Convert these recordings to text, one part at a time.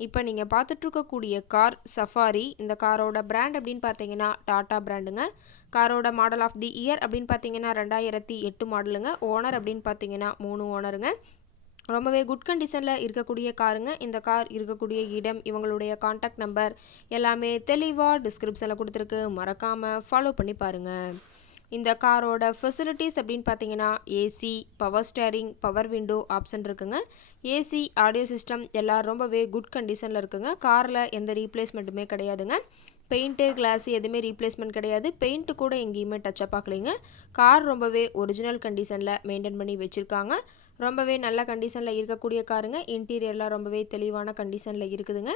இப்போ நீங்கள் பார்த்துட்ருக்கக்கூடிய car safari இந்த காரோட பிராண்ட் அப்படின்னு பார்த்தீங்கன்னா டாட்டா பிராண்டுங்க காரோட மாடல் ஆஃப் தி இயர் அப்படின்னு பார்த்தீங்கன்னா ரெண்டாயிரத்தி எட்டு மாடலுங்க ஓனர் அப்படின்னு பார்த்தீங்கன்னா மூணு ஓனருங்க ரொம்பவே குட் கண்டிஷனில் இருக்கக்கூடிய காருங்க இந்த கார் இருக்கக்கூடிய இடம் இவங்களுடைய காண்டாக்ட் நம்பர் எல்லாமே தெளிவாக டிஸ்கிரிப்ஷனில் கொடுத்துருக்கு. மறக்காமல் ஃபாலோ பண்ணி பாருங்கள் இந்த காரோட ஃபெசிலிட்டிஸ் அப்படின்னு பார்த்தீங்கன்னா AC power steering power window option இருக்குங்க. ஏசி ஆடியோ சிஸ்டம் எல்லாம் ரொம்பவே குட் கண்டிஷனில் இருக்குங்க. காரில் எந்த ரீப்ளேஸ்மெண்ட்டுமே கிடையாதுங்க. பெயிண்ட்டு கிளாஸ் எதுவுமே ரீப்ளேஸ்மெண்ட் கிடையாது. பெயிண்ட்டு கூட எங்கேயுமே டச்சப் ஆகலைங்க. கார் ரொம்பவே ஒரிஜினல் கண்டிஷனில் மெயின்டைன் பண்ணி வச்சுருக்காங்க. ரொம்பவே நல்ல கண்டிஷனில் இருக்கக்கூடிய காருங்க. இன்டீரியர்லாம் ரொம்பவே தெளிவான கண்டிஷனில் இருக்குதுங்க.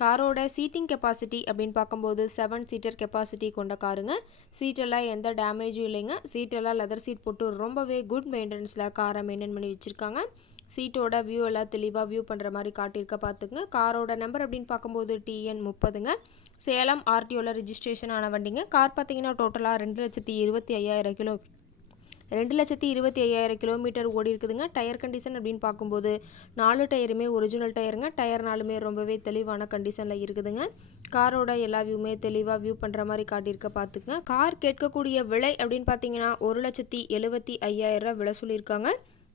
காரோட சீட்டிங் கெப்பாசிட்டி அப்படின்னு பார்க்கும்போது செவன் சீட்டர் கெப்பாசிட்டி கொண்ட காருங்க. சீட்டெல்லாம் எந்த டேமேஜும் இல்லைங்க. சீட்டெல்லாம் லெதர் சீட் போட்டு ரொம்பவே குட் மெயின்டெனன்ஸில் காரை மெயின்டைன் பண்ணி வச்சுருக்காங்க. சீட்டோட வியூ எல்லாம் தெளிவாக வியூ பண்ணுற மாதிரி காட்டியிருக்க பார்த்துங்க காரோட நம்பர் அப்படின்னு பார்க்கும்போது டிஎன் முப்பதுங்க. சேலம் ஆர்டிஓவில் ரிஜிஸ்ட்ரேஷன் ஆன வண்டிங்க. கார் பார்த்தீங்கன்னா டோட்டலாக ரெண்டு லட்சத்தி இருபத்தி ஐயாயிரம் கிலோ ரெண்டு லட்சத்தி இருபத்தி ஐயாயிரம் கிலோமீட்டர் ஓடி இருக்குதுங்க. டயர் கண்டிஷன் அப்படின்னு பார்க்கும்போது நாலு டயருமே ஒரிஜினல் டயருங்க. டயர் நாலுமே ரொம்பவே தெளிவான கண்டிஷனில் இருக்குதுங்க. காரோட எல்லா வியூமே தெளிவாக வியூ பண்ணுற மாதிரி காட்டியிருக்க பார்த்துக்குங்க. கார் கேட்கக்கூடிய விலை அப்படின்னு பார்த்தீங்கன்னா ஒரு லட்சத்தி எழுபத்தி ஐயாயிரம் விலை சொல்லியிருக்காங்க.